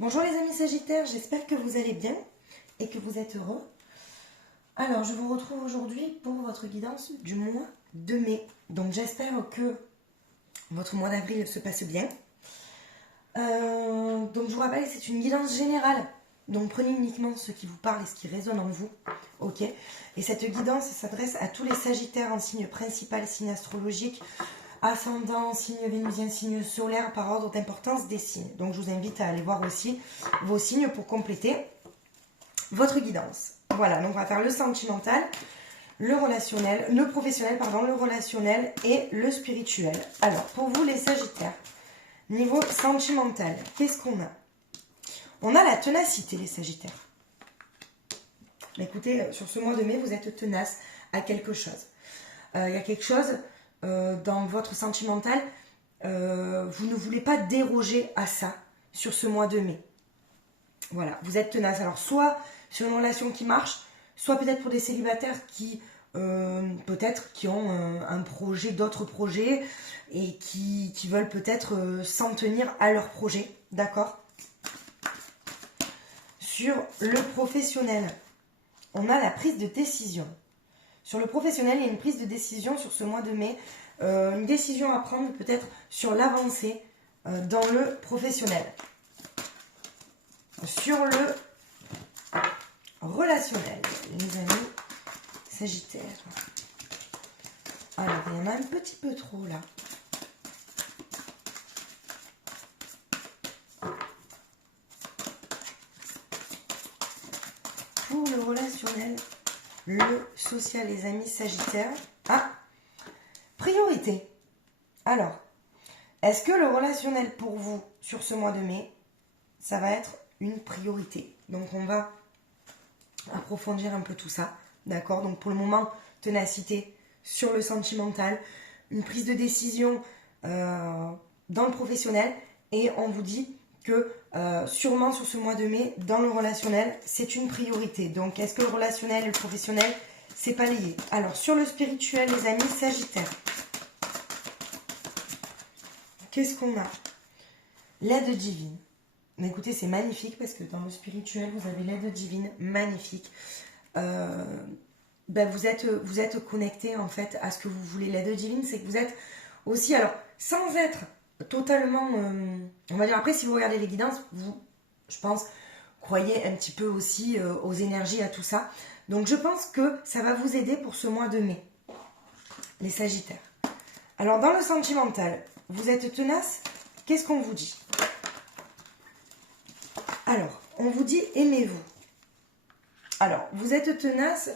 Bonjour les amis Sagittaires, j'espère que vous allez bien et que vous êtes heureux. Alors, je vous retrouve aujourd'hui pour votre guidance du mois de mai. Donc, j'espère que votre mois d'avril se passe bien. Donc, je vous rappelle, c'est une guidance générale. Donc, prenez uniquement ce qui vous parle et ce qui résonne en vous. Ok. Et cette guidance s'adresse à tous les Sagittaires en signe principal, signe astrologique, ascendant, signe vénusien, signe solaire par ordre d'importance des signes. Donc je vous invite à aller voir aussi vos signes pour compléter votre guidance. Voilà, donc on va faire le sentimental, le relationnel, le professionnel, pardon, le relationnel et le spirituel. Alors, pour vous les Sagittaires, niveau sentimental, qu'est-ce qu'on a? On a la ténacité les Sagittaires. Écoutez, sur ce mois de mai, vous êtes tenace à quelque chose. Il y a quelque chose dans votre sentimental, vous ne voulez pas déroger à ça sur ce mois de mai. Voilà, vous êtes tenace. Alors, soit sur une relation qui marche, soit peut-être pour des célibataires qui, peut-être, qui ont un projet, d'autres projets, et qui veulent peut-être s'en tenir à leur projet, d'accord? Sur le professionnel, on a la prise de décision. Sur le professionnel, il y a une prise de décision sur ce mois de mai, une décision à prendre peut-être sur l'avancée dans le professionnel. Sur le relationnel, les amis Sagittaires. Alors, il y en a un petit peu trop là. Pour le relationnel, le social, les amis Sagittaires. Ah, priorité. Alors, est-ce que le relationnel pour vous sur ce mois de mai, ça va être une priorité? Donc, on va approfondir un peu tout ça, d'accord? Donc, pour le moment, ténacité sur le sentimental, une prise de décision dans le professionnel, et on vous dit que sûrement sur ce mois de mai, dans le relationnel, c'est une priorité. Donc, est-ce que le relationnel et le professionnel, c'est pas lié? Alors, sur le spirituel, les amis Sagittaires, qu'est-ce qu'on a? L'aide divine. Mais écoutez, c'est magnifique parce que dans le spirituel, vous avez l'aide divine, magnifique. Vous êtes connecté en fait à ce que vous voulez. L'aide divine, c'est que vous êtes aussi, alors sans être totalement, on va dire, après si vous regardez les guidances, vous, je pense, croyez un petit peu aussi aux énergies, à tout ça. Donc je pense que ça va vous aider pour ce mois de mai, les Sagittaires. Alors dans le sentimental, vous êtes tenace, qu'est-ce qu'on vous dit? Alors, on vous dit aimez-vous. Alors, vous êtes tenace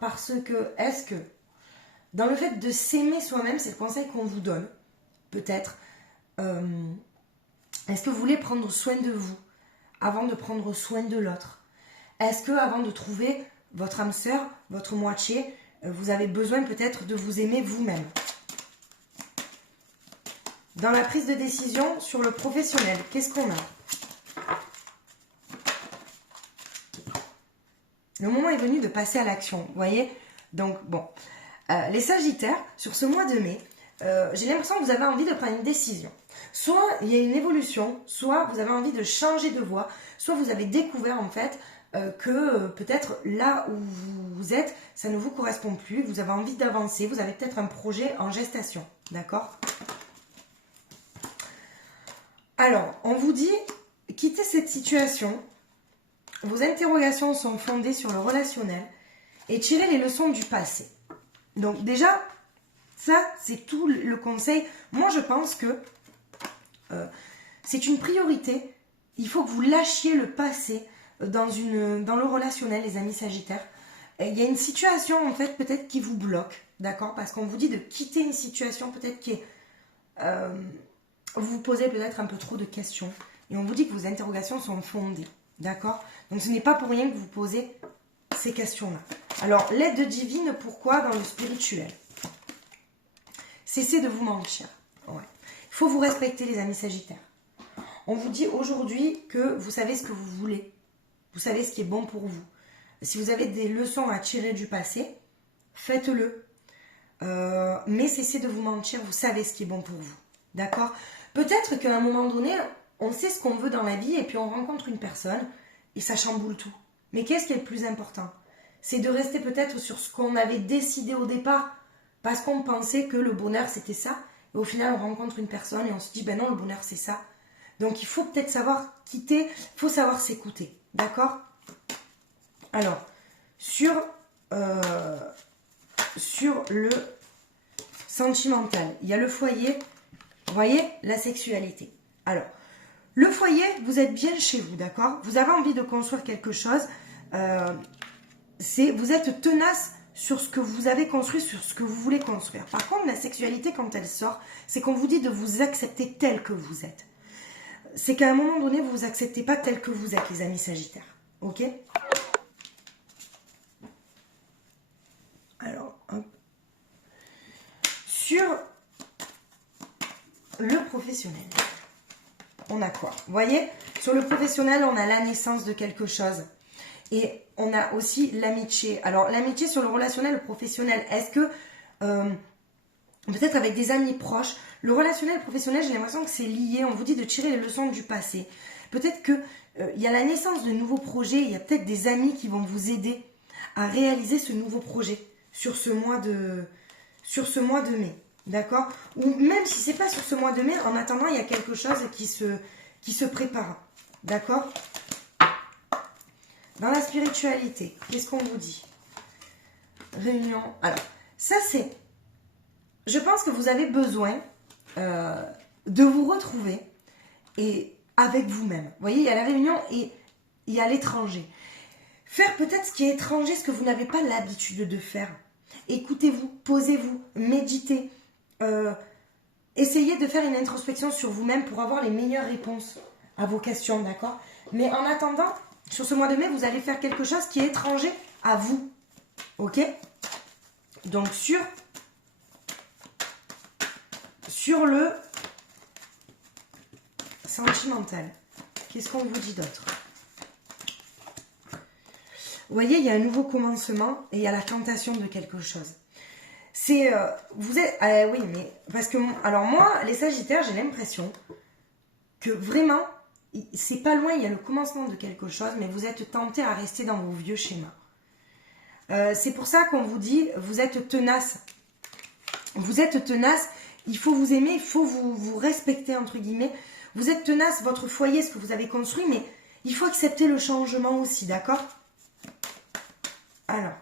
parce que, est-ce que, dans le fait de s'aimer soi-même, c'est le conseil qu'on vous donne, peut-être, est-ce que vous voulez prendre soin de vous avant de prendre soin de l'autre? Est-ce que, avant de trouver votre âme sœur, votre moitié, vous avez besoin peut-être de vous aimer vous-même? Dans la prise de décision sur le professionnel, qu'est-ce qu'on a? Le moment est venu de passer à l'action, vous voyez? Donc, bon, les Sagittaires, sur ce mois de mai, j'ai l'impression que vous avez envie de prendre une décision. Soit il y a une évolution, soit vous avez envie de changer de voie, soit vous avez découvert en fait que peut-être là où vous êtes, ça ne vous correspond plus, vous avez envie d'avancer, vous avez peut-être un projet en gestation, d'accord? Alors, on vous dit, quittez cette situation. Vos interrogations sont fondées sur le relationnel et tirez les leçons du passé. Donc déjà, ça c'est tout le conseil. Moi je pense que c'est une priorité. Il faut que vous lâchiez le passé dans le relationnel, les amis Sagittaires. Il y a une situation en fait peut-être qui vous bloque, d'accord? Parce qu'on vous dit de quitter une situation peut-être qui est... vous vous posez peut-être un peu trop de questions et on vous dit que vos interrogations sont fondées. D'accord? Donc ce n'est pas pour rien que vous posez ces questions-là. Alors, l'aide divine, pourquoi dans le spirituel? Cessez de vous mentir. Ouais. Il faut vous respecter, les amis Sagittaires. On vous dit aujourd'hui que vous savez ce que vous voulez. Vous savez ce qui est bon pour vous. Si vous avez des leçons à tirer du passé, faites-le. Mais cessez de vous mentir, vous savez ce qui est bon pour vous. D'accord? Peut-être qu'à un moment donné, on sait ce qu'on veut dans la vie et puis on rencontre une personne et ça chamboule tout. Mais qu'est-ce qui est le plus important? C'est de rester peut-être sur ce qu'on avait décidé au départ parce qu'on pensait que le bonheur c'était ça. Et au final, on rencontre une personne et on se dit, ben non, le bonheur c'est ça. Donc il faut peut-être savoir quitter, il faut savoir s'écouter. D'accord? Alors, sur le sentimental, il y a le foyer, vous voyez, la sexualité. Alors, le foyer, vous êtes bien chez vous, d'accord? Vous avez envie de construire quelque chose, vous êtes tenace sur ce que vous avez construit, sur ce que vous voulez construire. Par contre, la sexualité, quand elle sort, c'est qu'on vous dit de vous accepter tel que vous êtes. C'est qu'à un moment donné, vous ne vous acceptez pas tel que vous êtes, les amis sagittaires. Ok? Alors, hop. Sur le professionnel, on a quoi? Vous voyez, sur le professionnel, on a la naissance de quelque chose. Et on a aussi l'amitié. Alors, l'amitié sur le relationnel, le professionnel, est-ce que, peut-être avec des amis proches, le relationnel, le professionnel, j'ai l'impression que c'est lié. On vous dit de tirer les leçons du passé. Peut-être que il y a la naissance de nouveaux projets. Il y a peut-être des amis qui vont vous aider à réaliser ce nouveau projet sur ce mois de mai. D'accord? Ou même si c'est pas sur ce mois de mai, en attendant, il y a quelque chose qui se prépare. D'accord? Dans la spiritualité, qu'est-ce qu'on vous dit? Réunion. Alors, ça c'est... Je pense que vous avez besoin de vous retrouver et avec vous-même. Vous voyez, il y a la réunion et il y a l'étranger. Faire peut-être ce qui est étranger, ce que vous n'avez pas l'habitude de faire. Écoutez-vous, posez-vous, méditez. Essayez de faire une introspection sur vous-même pour avoir les meilleures réponses à vos questions, d'accord? Mais en attendant, sur ce mois de mai, vous allez faire quelque chose qui est étranger à vous. Ok? Donc, sur le sentimental, qu'est-ce qu'on vous dit d'autre? Vous voyez, il y a un nouveau commencement et il y a la tentation de quelque chose. C'est, vous êtes, oui, mais parce que, alors moi, les Sagittaires, j'ai l'impression que vraiment, c'est pas loin, il y a le commencement de quelque chose, mais vous êtes tentés à rester dans vos vieux schémas. C'est pour ça qu'on vous dit, vous êtes tenace. Vous êtes tenace, il faut vous aimer, il faut vous respecter, entre guillemets. Vous êtes tenace, votre foyer, ce que vous avez construit, mais il faut accepter le changement aussi, d'accord? Alors,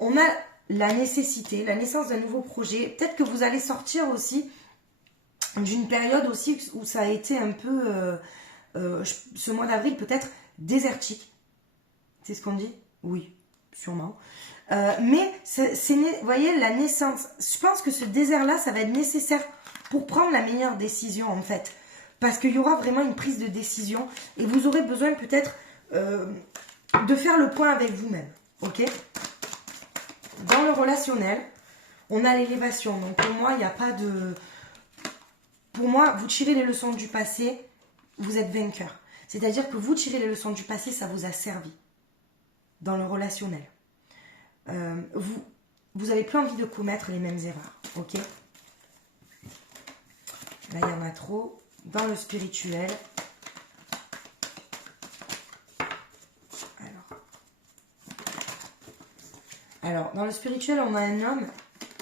on a la nécessité, la naissance d'un nouveau projet. Peut-être que vous allez sortir aussi d'une période aussi où ça a été un peu, ce mois d'avril peut-être désertique. C'est ce qu'on dit? Oui, sûrement. Mais, vous voyez, la naissance, je pense que ce désert-là, ça va être nécessaire pour prendre la meilleure décision en fait. Parce qu'il y aura vraiment une prise de décision et vous aurez besoin peut-être de faire le point avec vous-même. Ok? Dans le relationnel, on a l'élévation. Donc pour moi, il n'y a pas de... Pour moi, vous tirez les leçons du passé, vous êtes vainqueur. C'est-à-dire que vous tirez les leçons du passé, ça vous a servi. Dans le relationnel. Vous n'avez plus envie de commettre les mêmes erreurs. Ok? Là, il y en a trop. Dans le spirituel... Alors, dans le spirituel, on a un homme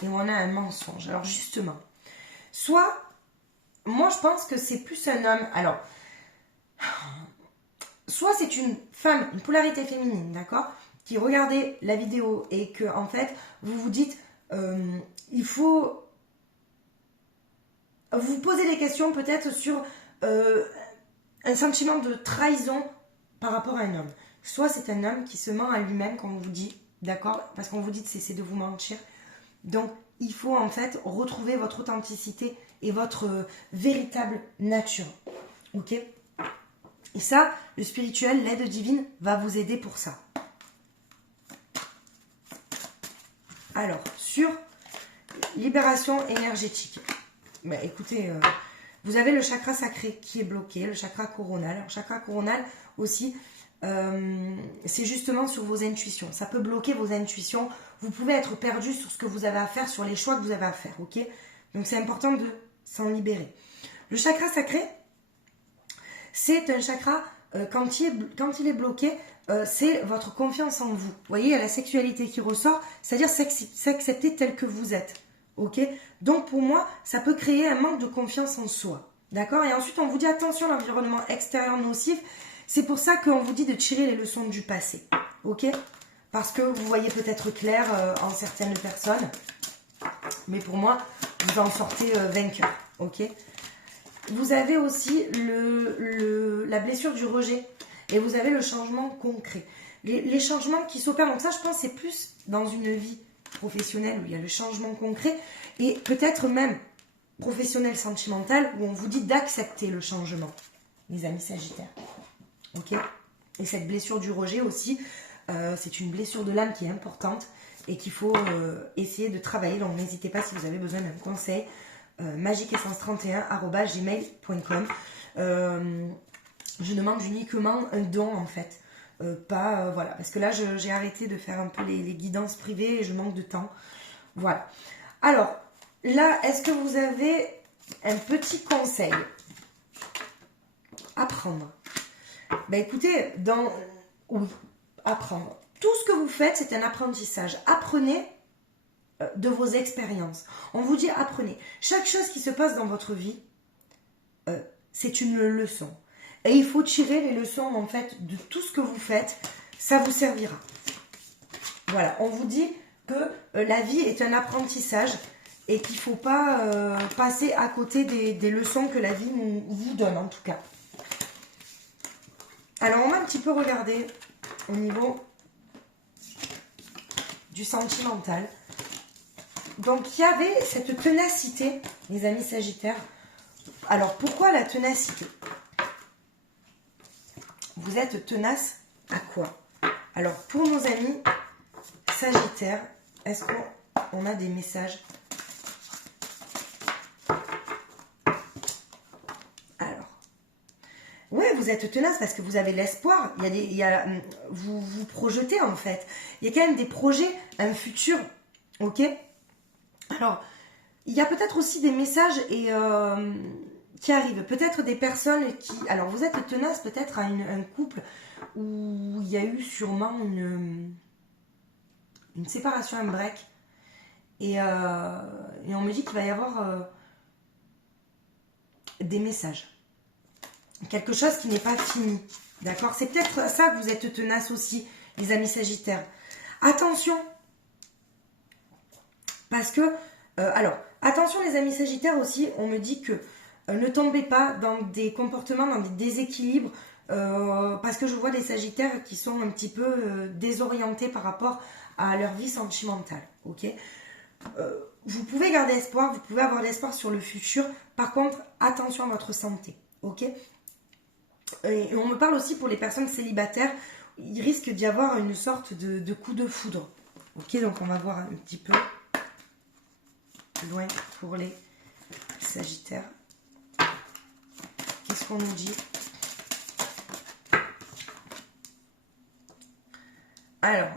et on a un mensonge. Alors, justement, soit, moi, je pense que c'est plus un homme. Alors, soit c'est une femme, une polarité féminine, d'accord, qui regardait la vidéo et que, en fait, vous vous dites, il faut... Vous vous posez des questions peut-être sur un sentiment de trahison par rapport à un homme. Soit c'est un homme qui se ment à lui-même, comme on vous dit, d'accord? Parce qu'on vous dit de cesser de vous mentir. Donc, il faut en fait retrouver votre authenticité et votre véritable nature. Ok? Et ça, le spirituel, l'aide divine, va vous aider pour ça. Alors, sur libération énergétique. Bah, écoutez, vous avez le chakra sacré qui est bloqué, le chakra coronal. Le chakra coronal aussi... c'est justement sur vos intuitions. Ça peut bloquer vos intuitions. Vous pouvez être perdu sur ce que vous avez à faire, sur les choix que vous avez à faire. Ok? Donc c'est important de s'en libérer. Le chakra sacré, c'est un chakra, quand il est bloqué, c'est votre confiance en vous. Vous voyez, il y a la sexualité qui ressort, c'est-à-dire s'accepter tel que vous êtes. Ok? Donc pour moi, ça peut créer un manque de confiance en soi. D'accord? Et ensuite, on vous dit attention, l'environnement extérieur nocif. C'est pour ça qu'on vous dit de tirer les leçons du passé. Ok? Parce que vous voyez peut-être clair en certaines personnes. Mais pour moi, vous en sortez vainqueur. Ok? Vous avez aussi la blessure du rejet. Et vous avez le changement concret. Les changements qui s'opèrent. Donc ça, je pense, c'est plus dans une vie professionnelle où il y a le changement concret. Et peut-être même professionnel sentimental où on vous dit d'accepter le changement. Les amis sagittaires. Ok? Et cette blessure du rejet aussi, c'est une blessure de l'âme qui est importante et qu'il faut essayer de travailler. Donc n'hésitez pas si vous avez besoin d'un conseil. magiquessence31@gmail.com. Je demande uniquement un don en fait. Voilà. Parce que là, j'ai arrêté de faire un peu les guidances privées et je manque de temps. Voilà. Alors, là, est-ce que vous avez un petit conseil à prendre? Ben écoutez, oui, apprendre. Tout ce que vous faites, c'est un apprentissage. Apprenez de vos expériences. On vous dit apprenez. Chaque chose qui se passe dans votre vie, c'est une leçon. Et il faut tirer les leçons en fait de tout ce que vous faites. Ça vous servira. Voilà, on vous dit que la vie est un apprentissage et qu'il ne faut pas passer à côté des leçons que la vie vous donne en tout cas. Alors, on va un petit peu regarder au niveau du sentimental. Donc, il y avait cette ténacité, les amis sagittaires. Alors, pourquoi la ténacité? Vous êtes tenace à quoi? Alors, pour nos amis sagittaires, est-ce qu'on a des messages? Oui, vous êtes tenace parce que vous avez l'espoir. Vous vous projetez en fait. Il y a quand même des projets, un futur. Ok? Alors, il y a peut-être aussi des messages qui arrivent. Peut-être des personnes qui... Alors, vous êtes tenace peut-être à un couple où il y a eu sûrement une séparation, un break. Et on me dit qu'il va y avoir des messages. Quelque chose qui n'est pas fini. D'accord? C'est peut-être ça que vous êtes tenace aussi, les amis sagittaires. Attention. Parce que... alors, attention les amis sagittaires aussi, on me dit que ne tombez pas dans des comportements, dans des déséquilibres, parce que je vois des sagittaires qui sont un petit peu désorientés par rapport à leur vie sentimentale. Ok? Vous pouvez garder espoir, vous pouvez avoir l'espoir sur le futur. Par contre, attention à votre santé. Ok? Et on me parle aussi pour les personnes célibataires, il risque d'y avoir une sorte de coup de foudre. Ok, donc on va voir un petit peu plus loin pour les sagittaires. Qu'est-ce qu'on nous dit? Alors,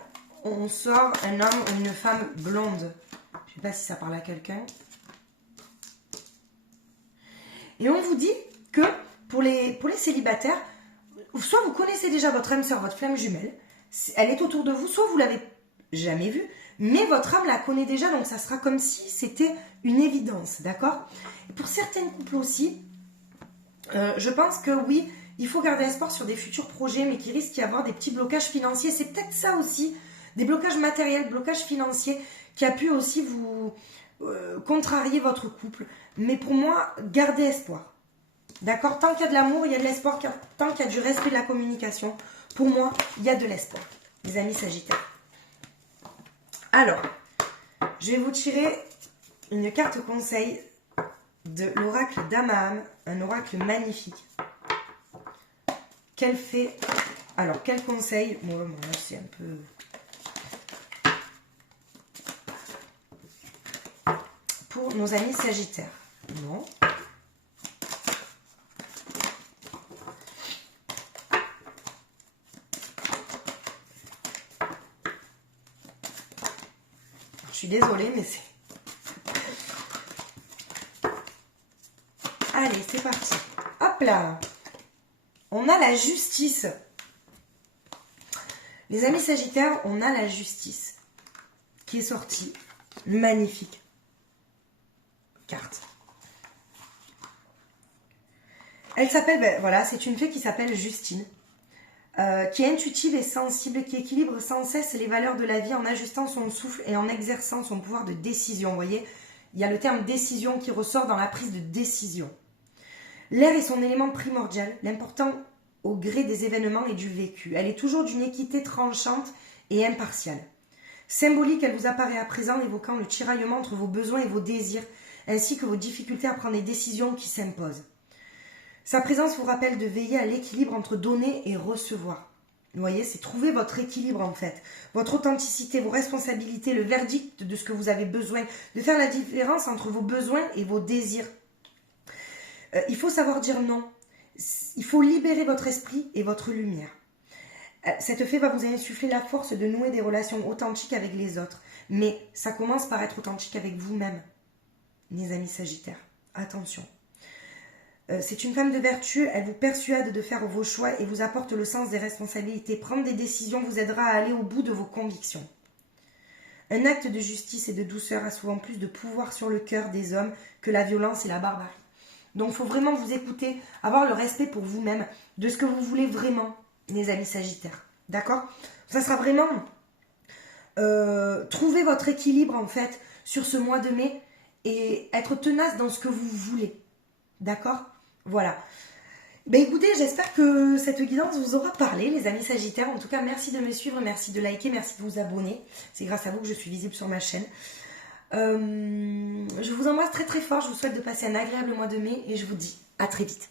on sort un homme ou une femme blonde. Je ne sais pas si ça parle à quelqu'un. Et on vous dit que pour les célibataires, soit vous connaissez déjà votre âme sœur, votre flamme jumelle, elle est autour de vous, soit vous l'avez jamais vue, mais votre âme la connaît déjà, donc ça sera comme si c'était une évidence, d'accord? Et pour certains couples aussi, je pense que oui, il faut garder espoir sur des futurs projets, mais qu'il risque d'y avoir des petits blocages financiers. C'est peut-être ça aussi, des blocages matériels, blocages financiers, qui a pu aussi vous contrarier votre couple. Mais pour moi, gardez espoir. D'accord? Tant qu'il y a de l'amour, il y a de l'espoir. Tant qu'il y a du respect de la communication, pour moi, il y a de l'espoir. Les amis sagittaires. Alors, je vais vous tirer une carte conseil de l'oracle d'Amaham, un oracle magnifique. Quel fait... Alors, quel conseil? Moi, c'est un peu... Pour nos amis sagittaires. Non. Je suis désolée, mais c'est... c'est parti. Hop là. On a la justice. Les amis Sagittaires, on a la justice qui est sortie. Magnifique carte. Elle s'appelle, ben, voilà, c'est une fée qui s'appelle Justine, qui est intuitive et sensible, qui équilibre sans cesse les valeurs de la vie en ajustant son souffle et en exerçant son pouvoir de décision. Vous voyez, il y a le terme décision qui ressort dans la prise de décision. L'air est son élément primordial, l'important au gré des événements et du vécu. Elle est toujours d'une équité tranchante et impartiale. Symbolique, elle vous apparaît à présent évoquant le tiraillement entre vos besoins et vos désirs, ainsi que vos difficultés à prendre des décisions qui s'imposent. Sa présence vous rappelle de veiller à l'équilibre entre donner et recevoir. Vous voyez, c'est trouver votre équilibre en fait, votre authenticité, vos responsabilités, le verdict de ce que vous avez besoin, de faire la différence entre vos besoins et vos désirs. Il faut savoir dire non. Il faut libérer votre esprit et votre lumière. Cette fée va vous insuffler la force de nouer des relations authentiques avec les autres. Mais ça commence par être authentique avec vous-même, mes amis Sagittaires. Attention. C'est une femme de vertu, elle vous persuade de faire vos choix et vous apporte le sens des responsabilités. Prendre des décisions vous aidera à aller au bout de vos convictions. Un acte de justice et de douceur a souvent plus de pouvoir sur le cœur des hommes que la violence et la barbarie. Donc il faut vraiment vous écouter, avoir le respect pour vous-même, de ce que vous voulez vraiment, les amis Sagittaires. D'accord? Ça sera vraiment trouver votre équilibre en fait sur ce mois de mai et être tenace dans ce que vous voulez. D'accord? Voilà. Ben écoutez, j'espère que cette guidance vous aura parlé, les amis Sagittaires. En tout cas, merci de me suivre, merci de liker, merci de vous abonner. C'est grâce à vous que je suis visible sur ma chaîne. Je vous embrasse très très fort, je vous souhaite de passer un agréable mois de mai et je vous dis à très vite.